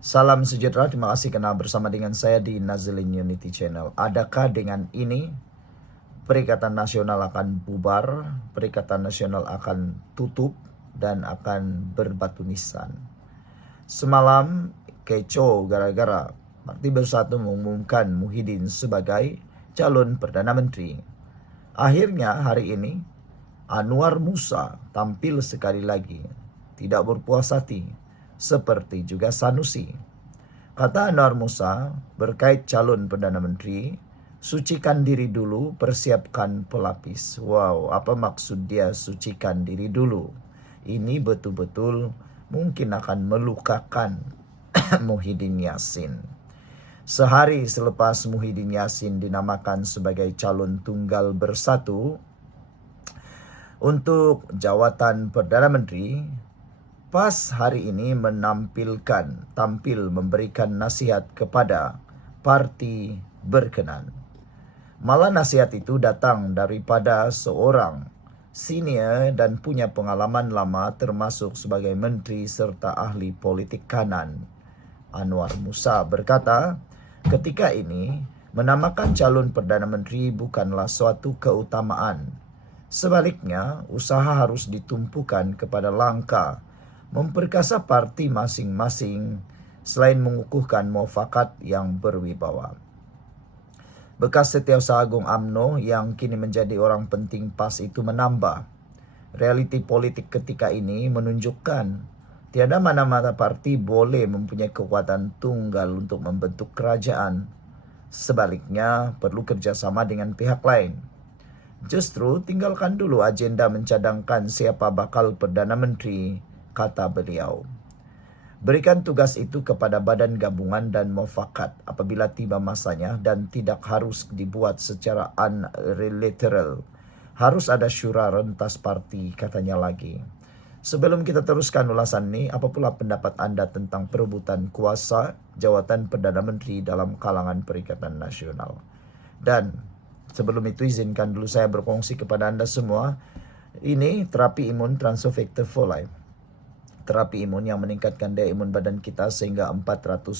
Salam sejahtera, terima kasih karena bersama dengan saya di Nazilin Unity Channel. Adakah dengan ini Perikatan Nasional akan bubar, Perikatan Nasional akan tutup, dan akan berbatu nisan? Semalam kecoh gara-gara Parti Bersatu mengumumkan Muhyiddin sebagai calon Perdana Menteri. Akhirnya hari ini Anwar Musa tampil sekali lagi, tidak berpuas hati, seperti juga Sanusi. Kata Anwar Musa berkait calon Perdana Menteri, sucikan diri dulu, persiapkan pelapis. Wow, apa maksud dia sucikan diri dulu? Ini betul-betul mungkin akan melukakan Muhyiddin Yassin. Sehari selepas Muhyiddin Yassin dinamakan sebagai calon tunggal bersatu untuk jawatan Perdana Menteri, pas hari ini tampil memberikan nasihat kepada parti berkenan. Malah nasihat itu datang daripada seorang senior dan punya pengalaman lama termasuk sebagai menteri serta ahli politik kanan. Anwar Musa berkata, ketika ini menamakan calon Perdana Menteri bukanlah suatu keutamaan. Sebaliknya, usaha harus ditumpukan kepada langkah memperkasa parti masing-masing selain mengukuhkan muafakat yang berwibawa. Bekas Setiausaha Agung UMNO yang kini menjadi orang penting PAS itu menambah, realiti politik ketika ini menunjukkan tiada mana-mana parti boleh mempunyai kekuatan tunggal untuk membentuk kerajaan. Sebaliknya, perlu kerjasama dengan pihak lain. Justru tinggalkan dulu agenda mencadangkan siapa bakal Perdana Menteri, kata beliau. Berikan tugas itu kepada badan gabungan dan muafakat apabila tiba masanya dan tidak harus dibuat secara unilateral. Harus ada syura rentas parti, katanya lagi. Sebelum kita teruskan ulasan ini, apa pula pendapat Anda tentang perebutan kuasa jawatan Perdana Menteri dalam kalangan Perikatan Nasional? Dan sebelum itu izinkan dulu saya berkongsi kepada Anda semua, ini terapi imun Transofector for Life. Terapi imun yang meningkatkan daya imun badan kita sehingga 400%.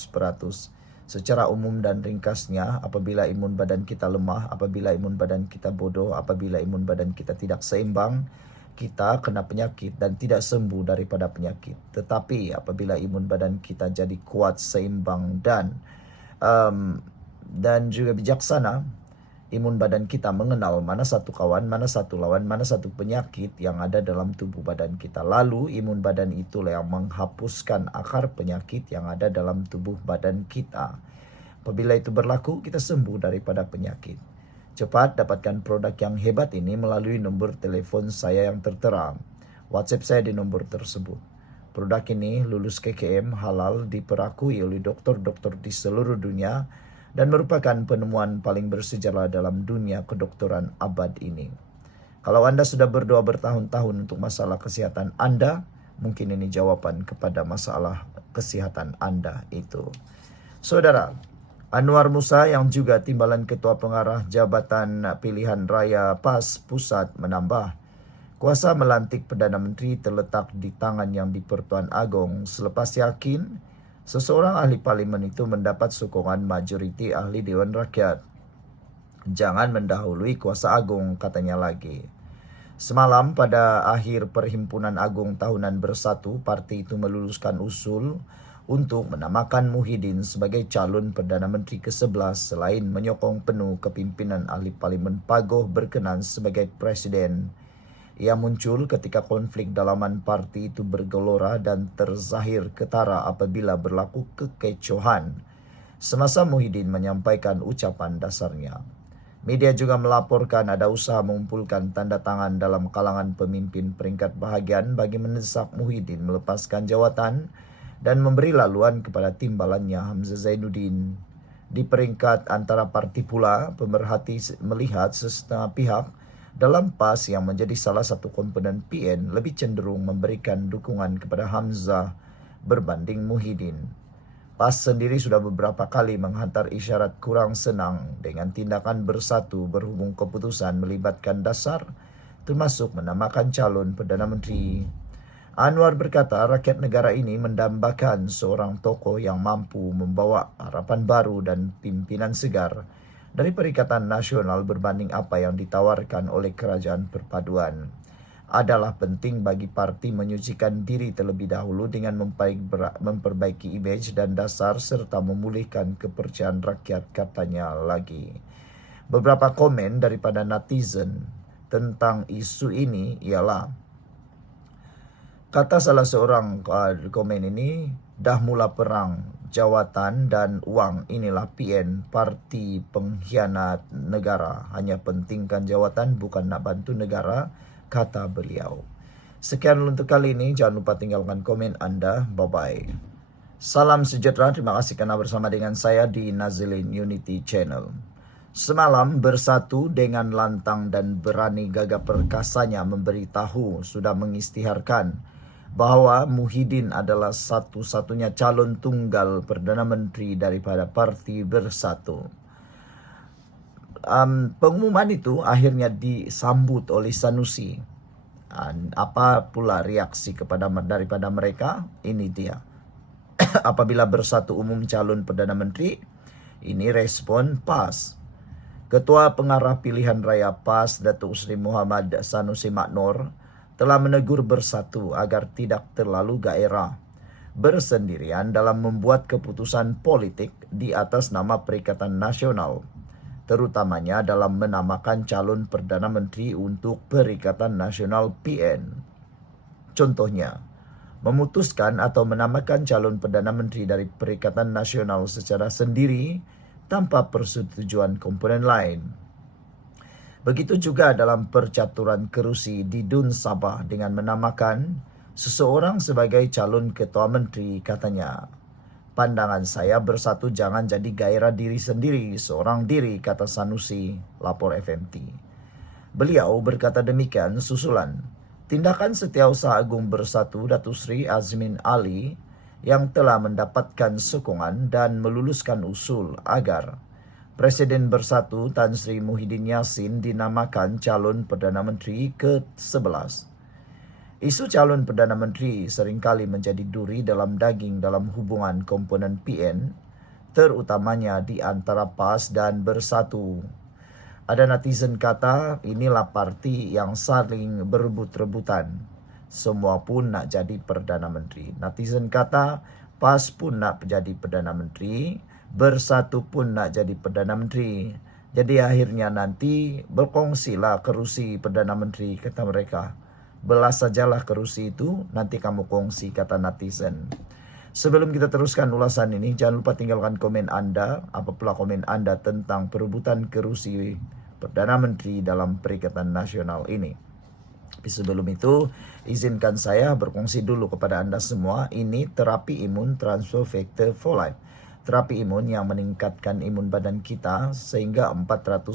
Secara umum dan ringkasnya, apabila imun badan kita lemah, apabila imun badan kita bodoh, apabila imun badan kita tidak seimbang, kita kena penyakit dan tidak sembuh daripada penyakit. Tetapi apabila imun badan kita jadi kuat, seimbang dan juga bijaksana, imun badan kita mengenal mana satu kawan, mana satu lawan, mana satu penyakit yang ada dalam tubuh badan kita. Lalu imun badan itulah yang menghapuskan akar penyakit yang ada dalam tubuh badan kita. Apabila itu berlaku, kita sembuh daripada penyakit. Cepat dapatkan produk yang hebat ini melalui nomor telepon saya yang tertera. WhatsApp saya di nomor tersebut. Produk ini lulus KKM, halal, diperakui oleh dokter-dokter di seluruh dunia, dan merupakan penemuan paling bersejarah dalam dunia kedokteran abad ini. Kalau Anda sudah berdoa bertahun-tahun untuk masalah kesehatan Anda, mungkin ini jawaban kepada masalah kesehatan Anda itu. Saudara, Anwar Musa yang juga timbalan Ketua Pengarah Jabatan Pilihan Raya PAS Pusat menambah, kuasa melantik Perdana Menteri terletak di tangan Yang di-Pertuan Agong selepas yakin seseorang ahli parlimen itu mendapat sokongan majoriti ahli Dewan Rakyat. Jangan mendahului kuasa agung, katanya lagi. Semalam pada akhir Perhimpunan Agung Tahunan Bersatu, parti itu meluluskan usul untuk menamakan Muhyiddin sebagai calon Perdana Menteri ke-11 selain menyokong penuh kepimpinan ahli parlimen Pagoh berkenan sebagai presiden. Ia muncul ketika konflik dalaman parti itu bergelora dan terzahir ketara apabila berlaku kekecohan semasa Muhyiddin menyampaikan ucapan dasarnya. Media juga melaporkan ada usaha mengumpulkan tanda tangan dalam kalangan pemimpin peringkat bahagian bagi mendesak Muhyiddin melepaskan jawatan dan memberi laluan kepada timbalannya Hamzah Zainuddin. Di peringkat antara parti pula, pemerhati melihat sesetengah pihak dalam PAS yang menjadi salah satu komponen PN lebih cenderung memberikan dukungan kepada Hamzah berbanding Muhyiddin. PAS sendiri sudah beberapa kali menghantar isyarat kurang senang dengan tindakan bersatu berhubung keputusan melibatkan dasar termasuk menamakan calon Perdana Menteri. Anwar berkata rakyat negara ini mendambakan seorang tokoh yang mampu membawa harapan baru dan pimpinan segar dari Perikatan Nasional berbanding apa yang ditawarkan oleh Kerajaan Perpaduan. Adalah penting bagi parti menyucikan diri terlebih dahulu dengan memperbaiki imej dan dasar serta memulihkan kepercayaan rakyat, katanya lagi. Beberapa komen daripada netizen tentang isu ini ialah, kata salah seorang komen ini, dah mula perang, jawatan dan uang, inilah PN, parti pengkhianat negara. Hanya pentingkan jawatan, bukan nak bantu negara, kata beliau. Sekian untuk kali ini, jangan lupa tinggalkan komen Anda. Bye-bye. Salam sejahtera, terima kasih karena bersama dengan saya di Nazilin Unity Channel. Semalam bersatu dengan lantang dan berani gagah perkasanya memberitahu, sudah mengisytiharkan bahwa Muhyiddin adalah satu-satunya calon tunggal Perdana Menteri daripada Parti Bersatu. Pengumuman itu akhirnya disambut oleh Sanusi. Apa pula reaksi daripada mereka? Ini dia. Apabila Bersatu umum calon Perdana Menteri, ini respon PAS. Ketua Pengarah Pilihan Raya PAS, Datuk Seri Muhammad Sanusi Maknor, telah menegur Bersatu agar tidak terlalu gairah bersendirian dalam membuat keputusan politik di atas nama Perikatan Nasional, terutamanya dalam menamakan calon Perdana Menteri untuk Perikatan Nasional PN. Contohnya, memutuskan atau menamakan calon Perdana Menteri dari Perikatan Nasional secara sendiri tanpa persetujuan komponen lain. Begitu juga dalam percaturan kerusi di Dun Sabah dengan menamakan seseorang sebagai calon ketua menteri, katanya. Pandangan saya Bersatu jangan jadi gairah diri sendiri, seorang diri, kata Sanusi, lapor FMT. Beliau berkata demikian susulan tindakan Setiausaha Agung Bersatu Datuk Seri Azmin Ali yang telah mendapatkan sokongan dan meluluskan usul agar Presiden Bersatu Tan Sri Muhyiddin Yassin dinamakan calon Perdana Menteri ke-11. Isu calon Perdana Menteri seringkali menjadi duri dalam daging dalam hubungan komponen PN, terutamanya di antara PAS dan Bersatu. Ada netizen kata inilah parti yang saling berebut-rebutan. Semua pun nak jadi Perdana Menteri. Netizen kata PAS pun nak jadi Perdana Menteri, Bersatu pun nak jadi Perdana Menteri. Jadi akhirnya nanti berkongsilah kerusi Perdana Menteri, kata mereka. Belas sajalah kerusi itu, nanti kamu kongsi, kata netizen. Sebelum kita teruskan ulasan ini, jangan lupa tinggalkan komen Anda, apa pula komen Anda tentang perebutan kerusi Perdana Menteri dalam Perikatan Nasional ini. Tapi sebelum itu, izinkan saya berkongsi dulu kepada Anda semua, ini terapi imun transfer factor for life. Terapi imun yang meningkatkan imun badan kita sehingga 400%.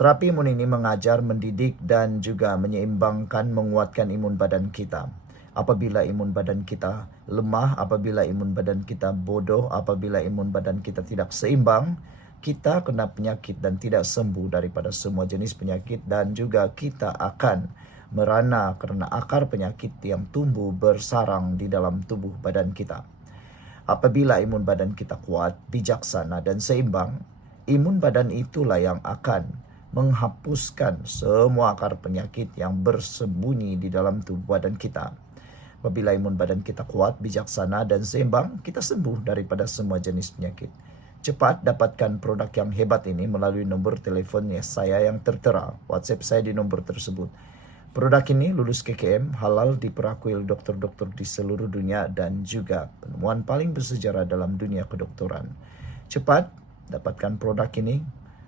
Terapi imun ini mengajar, mendidik dan juga menyeimbangkan, menguatkan imun badan kita. Apabila imun badan kita lemah, apabila imun badan kita bodoh, apabila imun badan kita tidak seimbang, kita kena penyakit dan tidak sembuh daripada semua jenis penyakit, dan juga kita akan merana kerana akar penyakit yang tumbuh bersarang di dalam tubuh badan kita. Apabila imun badan kita kuat, bijaksana dan seimbang, imun badan itulah yang akan menghapuskan semua akar penyakit yang bersembunyi di dalam tubuh badan kita. Apabila imun badan kita kuat, bijaksana dan seimbang, kita sembuh daripada semua jenis penyakit. Cepat dapatkan produk yang hebat ini melalui nombor telefonnya saya yang tertera. WhatsApp saya di nombor tersebut. Produk ini lulus KKM, halal, diperakui oleh dokter-dokter di seluruh dunia dan juga penemuan paling bersejarah dalam dunia kedokteran. Cepat dapatkan produk ini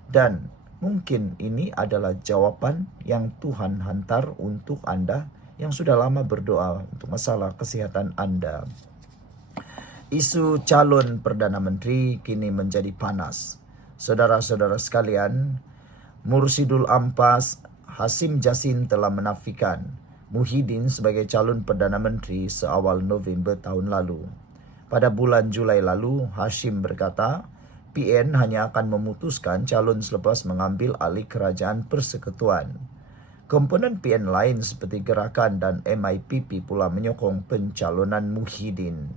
dan mungkin ini adalah jawapan yang Tuhan hantar untuk Anda yang sudah lama berdoa untuk masalah kesehatan Anda. Isu calon Perdana Menteri kini menjadi panas. Saudara-saudara sekalian, Mursidul Ampas Hasim Jassin telah menafikan Muhyiddin sebagai calon Perdana Menteri seawal November tahun lalu. Pada bulan Julai lalu, Hashim berkata, PN hanya akan memutuskan calon selepas mengambil alih kerajaan persekutuan. Komponen PN lain seperti Gerakan dan MIPP pula menyokong pencalonan Muhyiddin.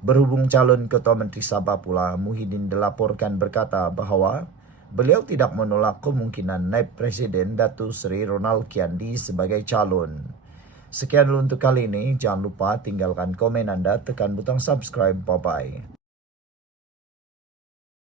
Berhubung calon Ketua Menteri Sabah pula, Muhyiddin dilaporkan berkata bahwa beliau tidak menolak kemungkinan naib Presiden Datuk Seri Ronald Kiandi sebagai calon. Sekian dulu untuk kali ini. Jangan lupa tinggalkan komen Anda, tekan butang subscribe. Bye-bye.